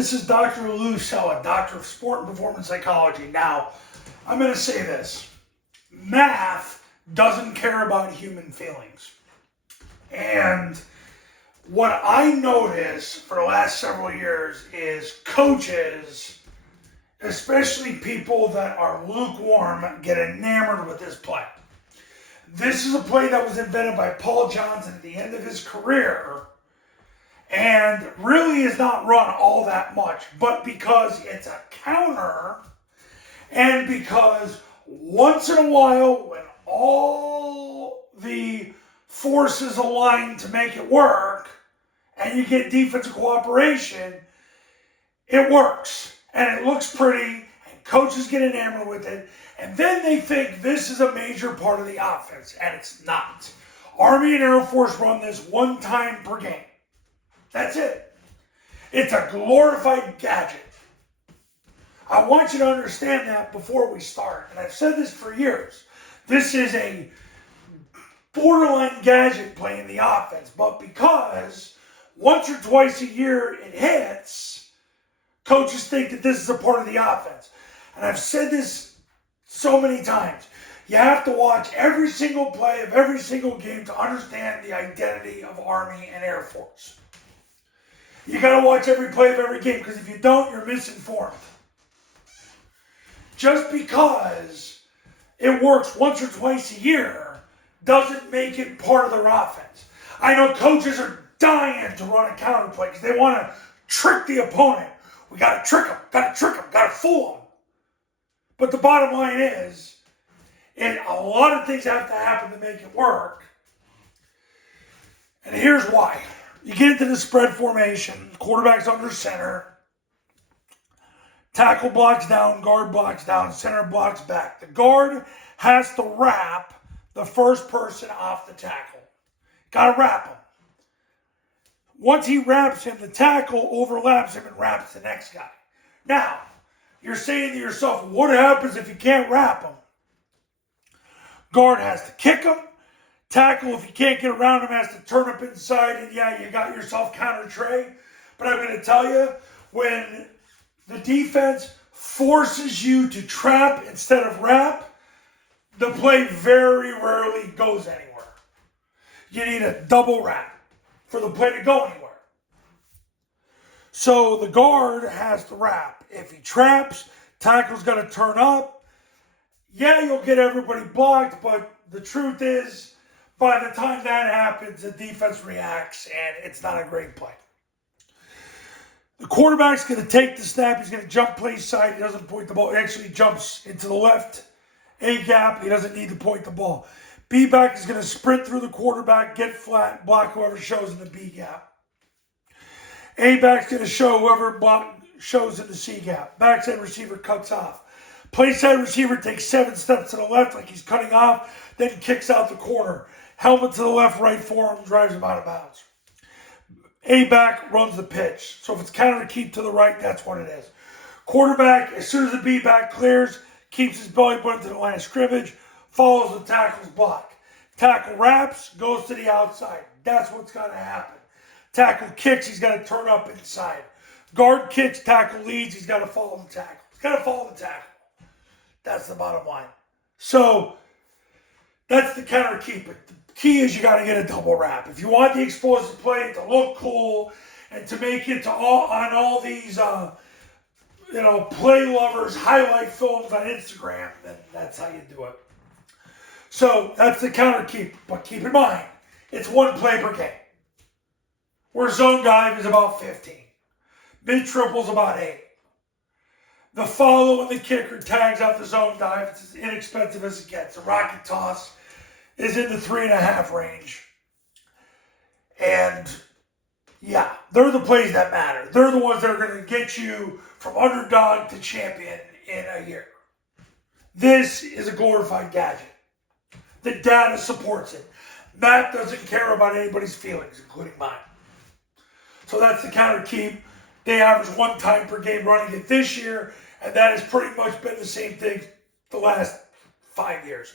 This is Dr. Cella, Doctor of Sport and Performance Psychology. Now, I'm going to say this. Math doesn't care about human feelings. And what I noticed for the last several years is coaches, especially people that are lukewarm, get enamored with this play. This is a play that was invented by Paul Johnson at the end of his career and really is not run all that much, but because it's a counter and because once in a while when all the forces align to make it work and you get defensive cooperation, it works and it looks pretty and coaches get enamored with it and then they think this is a major part of the offense, and it's not. Army and Air Force run this one time per game. That's it. It's a glorified gadget. I want you to understand that before we start. And I've said this for years. This is a borderline gadget play in the offense. But because once or twice a year it hits, coaches think that this is a part of the offense. And I've said this so many times. You have to watch every single play of every single game to understand the identity of Army and Air Force. You got to watch every play of every game because if you don't, you're misinformed. Just because it works once or twice a year doesn't make it part of their offense. I know coaches are dying to run a counter play because they want to trick the opponent. We got to trick them, got to fool them. But the bottom line is, and a lot of things have to happen to make it work. And here's why. You get into the spread formation, quarterback's under center, tackle blocks down, guard blocks down, center blocks back. The guard has to wrap the first person off the tackle. Got to wrap him. Once he wraps him, the tackle overlaps him and wraps the next guy. Now, you're saying to yourself, what happens if you can't wrap him? Guard has to kick him. Tackle, if you can't get around him, has to turn up inside, and yeah, you got yourself counter tray. But I'm going to tell you, when the defense forces you to trap instead of wrap, the play very rarely goes anywhere. You need a double wrap for the play to go anywhere. So the guard has to wrap. If he traps, tackle's got to turn up. Yeah, you'll get everybody blocked, but the truth is, by the time that happens, the defense reacts, and it's not a great play. The quarterback's going to take the snap. He's going to jump play side. He doesn't point the ball. He actually jumps into the left A gap. He doesn't need to point the ball. B back is going to sprint through the quarterback, get flat, block whoever shows in the B gap. A back's going to show whoever shows in the C gap. Backside receiver cuts off. Play side receiver takes 7 steps to the left like he's cutting off, then kicks out the corner. Helmet to the left, right forearm, drives him out of bounds. A back runs the pitch. So if it's counter keep to the right, that's what it is. Quarterback, as soon as the B back clears, keeps his belly button to the line of scrimmage, follows the tackle's block. Tackle wraps, goes to the outside. That's what's got to happen. Tackle kicks, he's got to turn up inside. Guard kicks, tackle leads, he's got to follow the tackle. He's got to follow the tackle. That's the bottom line. So, that's the counter keep. But the key is you got to get a double wrap. If you want the explosive play to look cool and to make it to all these play lovers highlight films on Instagram, then that's how you do it. So, that's the counter keep. But keep in mind, it's one play per game. Where zone dive is about 15. Mid triple is about 8. The follow and the kicker tags out the zone dive. It's as inexpensive as it gets. The rocket toss is in the 3.5 range. And yeah, they're the plays that matter. They're the ones that are going to get you from underdog to champion in a year. This is a glorified gadget. The data supports it. Matt doesn't care about anybody's feelings, including mine. So that's the counter keep. They average 1 time per game running it this year, and that has pretty much been the same thing the last 5 years.